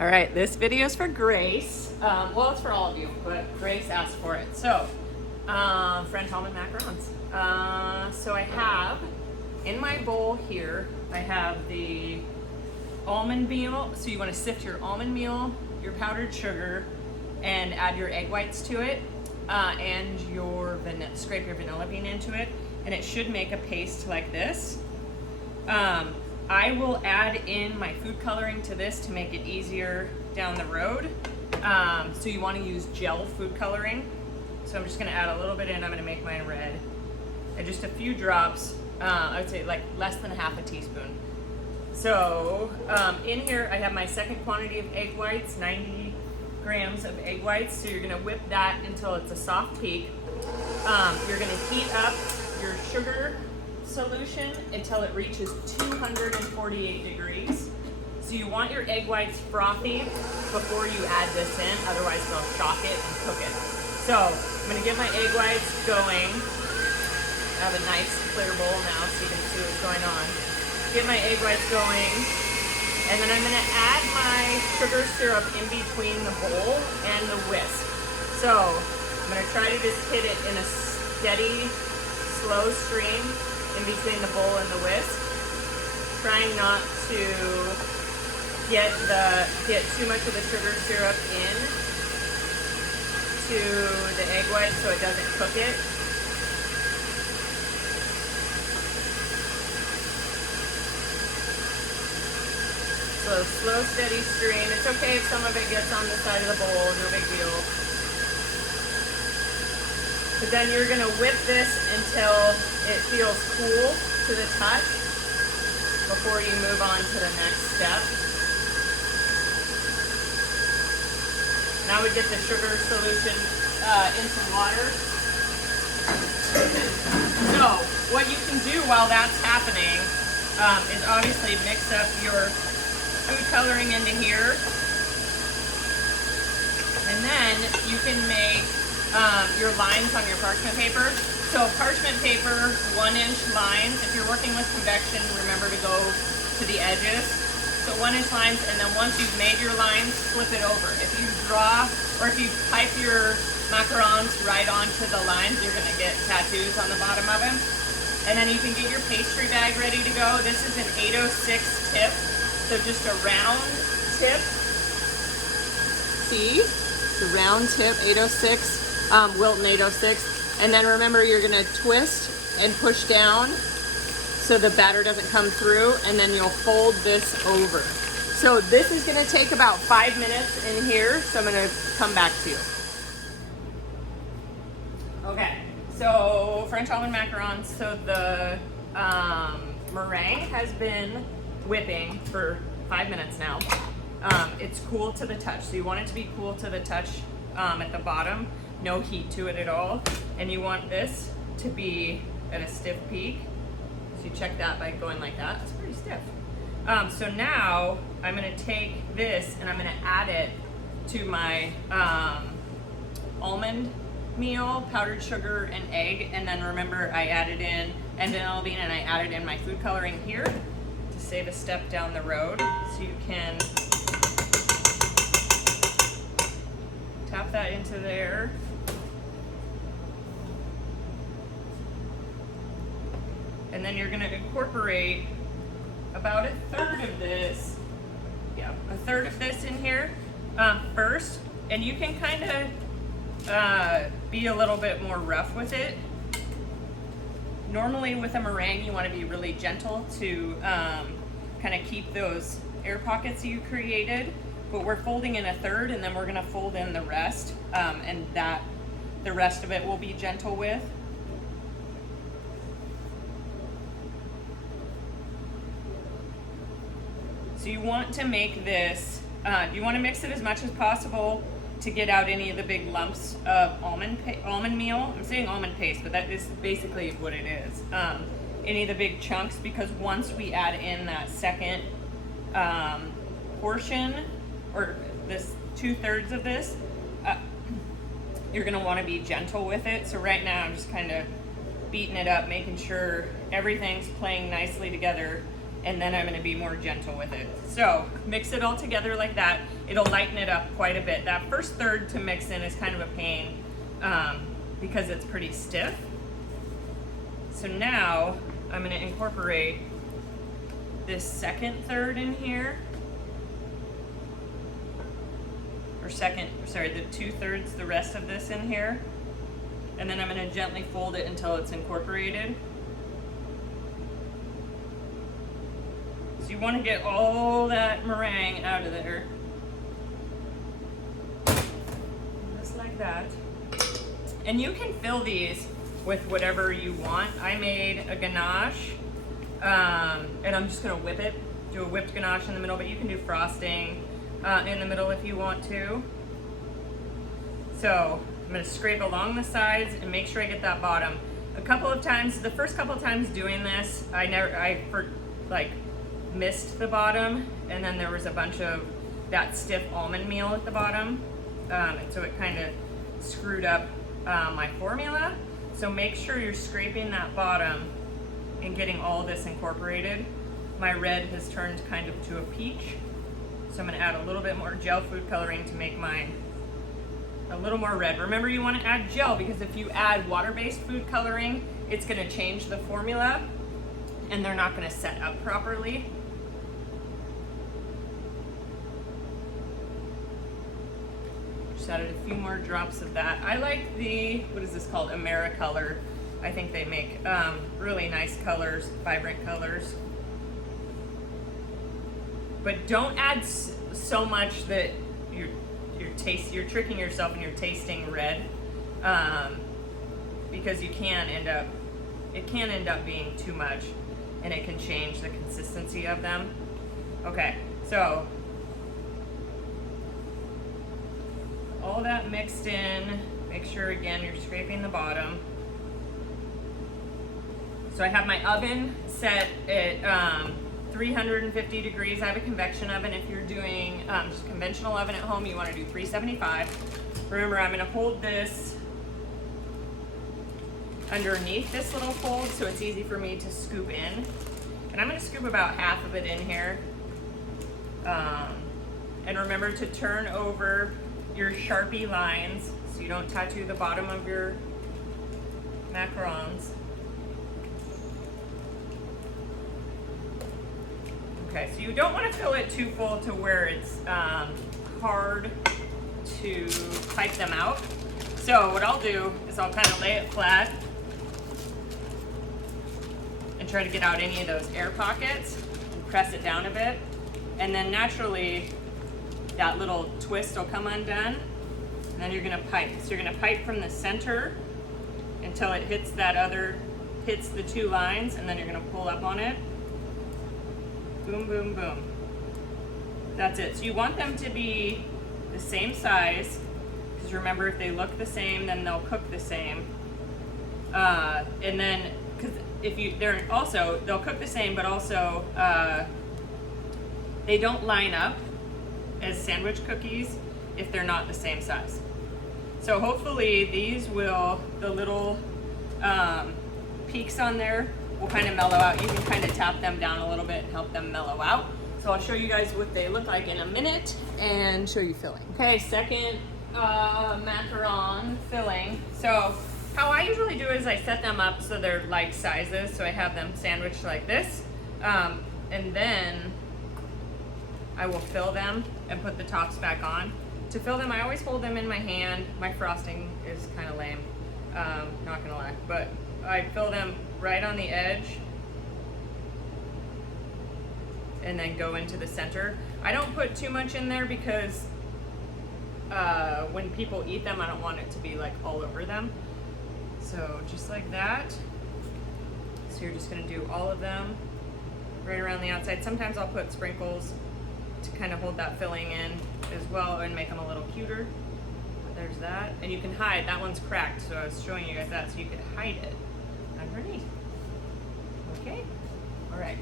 All right, this video is for Grace. Well, it's for all of you, but Grace asked for it. So, French almond macarons. So I have, in my bowl here, I have the almond meal. So you want to sift your almond meal, your powdered sugar, and add your egg whites to it, and your scrape your vanilla bean into it, and it should make a paste like this. I will add in my food coloring to this to make it easier down the road. So you want to use gel food coloring. So I'm just going to add a little bit in. I'm going to make mine red. And just a few drops, I would say like less than half a teaspoon. So in here I have my second quantity of egg whites, 90 grams of egg whites. So you're going to whip that until it's a soft peak. You're going to heat up your sugar solution until it reaches 248 degrees. So you want your egg whites frothy before you add this in, otherwise they'll shock it and cook it. So I'm gonna get my egg whites going. I have a nice clear bowl now so you can see what's going on. Get my egg whites going, and then I'm gonna add my sugar syrup in between the bowl and the whisk. So I'm gonna try to just hit it in a steady, slow stream in between the bowl and the whisk, trying not to get too much of the sugar syrup in to the egg white so it doesn't cook it. So slow, steady stream. It's okay if some of it gets on the side of the bowl, no big deal. But then you're gonna whip this until it feels cool to the touch before you move on to the next step. Now we get the sugar solution in some water. So what you can do while that's happening is obviously mix up your food coloring into here. And then you can make your lines on your parchment paper. So parchment paper, 1-inch lines. If you're working with convection, remember to go to the edges. So 1-inch lines, and then once you've made your lines, flip it over. If you draw, or if you pipe your macarons right onto the lines, you're gonna get tattoos on the bottom of them. And then you can get your pastry bag ready to go. This is an 806 tip, so just a round tip. See? The round tip, 806. Wilton 806, and then remember you're going to twist and push down so the batter doesn't come through, and then you'll fold this over. So this is going to take about 5 minutes in here, so I'm going to come back to you. Okay, so French almond macarons. So the meringue has been whipping for 5 minutes now. It's cool to the touch, so you want it to be cool to the touch at the bottom. No heat to it at all. And you want this to be at a stiff peak. So you check that by going like that. It's pretty stiff. So now I'm gonna take this and I'm gonna add it to my almond meal, powdered sugar, and egg. And then remember I added in vanilla bean, and I added in my food coloring here to save a step down the road. So you can tap that into there. And then you're going to incorporate about a third of this, in here first. And you can kind of be a little bit more rough with it. Normally with a meringue, you want to be really gentle to kind of keep those air pockets you created. But we're folding in a third, and then we're going to fold in the rest, and the rest of it we'll be gentle with. So you want to make this, you want to mix it as much as possible to get out any of the big lumps of almond meal. I'm saying almond paste, but that is basically what it is. Any of the big chunks, because once we add in that second portion, or this 2/3 of this, you're going to want to be gentle with it. So right now I'm just kind of beating it up, making sure everything's playing nicely together and then I'm gonna be more gentle with it. So mix it all together like that. It'll lighten it up quite a bit. That first third to mix in is kind of a pain because it's pretty stiff. So now I'm gonna incorporate this second third in here. Or the 2/3, the rest of this in here. And then I'm gonna gently fold it until it's incorporated. So you wanna get all that meringue out of there. Just like that. And you can fill these with whatever you want. I made a ganache, and I'm just gonna whip it, do a whipped ganache in the middle, but you can do frosting in the middle if you want to. So I'm gonna scrape along the sides and make sure I get that bottom. A couple of times, the first couple of times doing this, I missed the bottom, and then there was a bunch of that stiff almond meal at the bottom, and so it kind of screwed up my formula. So make sure you're scraping that bottom and getting all this incorporated. My red has turned kind of to a peach, so I'm gonna add a little bit more gel food coloring to make mine a little more red. Remember, you wanna add gel because if you add water-based food coloring, it's gonna change the formula and they're not gonna set up properly. Just added a few more drops of that. I like the, what is this called? AmeriColor. I think they make really nice colors, vibrant colors. But don't add so much that you're tricking yourself and you're tasting red, because it can end up being too much, and it can change the consistency of them. Okay, so all that mixed in. Make sure again you're scraping the bottom. So I have my oven set at 350 degrees. I have a convection oven. If you're doing just conventional oven at home, you want to do 375. Remember, I'm going to hold this underneath this little fold so it's easy for me to scoop in. And I'm going to scoop about half of it in here. And remember to turn over your Sharpie lines so you don't tattoo the bottom of your macarons. Okay, so you don't want to fill it too full to where it's hard to pipe them out. So what I'll do is I'll kind of lay it flat and try to get out any of those air pockets and press it down a bit. And then naturally that little twist will come undone, and then you're gonna pipe. So you're gonna pipe from the center until it hits the two lines, and then you're gonna pull up on it. Boom, boom, boom. That's it. So you want them to be the same size, because remember, if they look the same, then they'll cook the same. And then, because they'll cook the same, but also they don't line up as sandwich cookies if they're not the same size. So hopefully these will, the little peaks on there will kind of mellow out. You can kind of tap them down a little bit and help them mellow out. So I'll show you guys what they look like in a minute and show you filling. Okay, second macaron filling. So how I usually do is I set them up so they're like sizes. So I have them sandwiched like this. And then I will fill them and put the tops back on. To fill them, I always hold them in my hand. My frosting is kind of lame, not gonna lie. But I fill them right on the edge and then go into the center. I don't put too much in there because when people eat them, I don't want it to be like all over them. So just like that. So you're just gonna do all of them right around the outside. Sometimes I'll put sprinkles to kind of hold that filling in as well and make them a little cuter. But there's that. And you can hide, that one's cracked, so I was showing you guys that so you could hide it underneath. Okay, all right.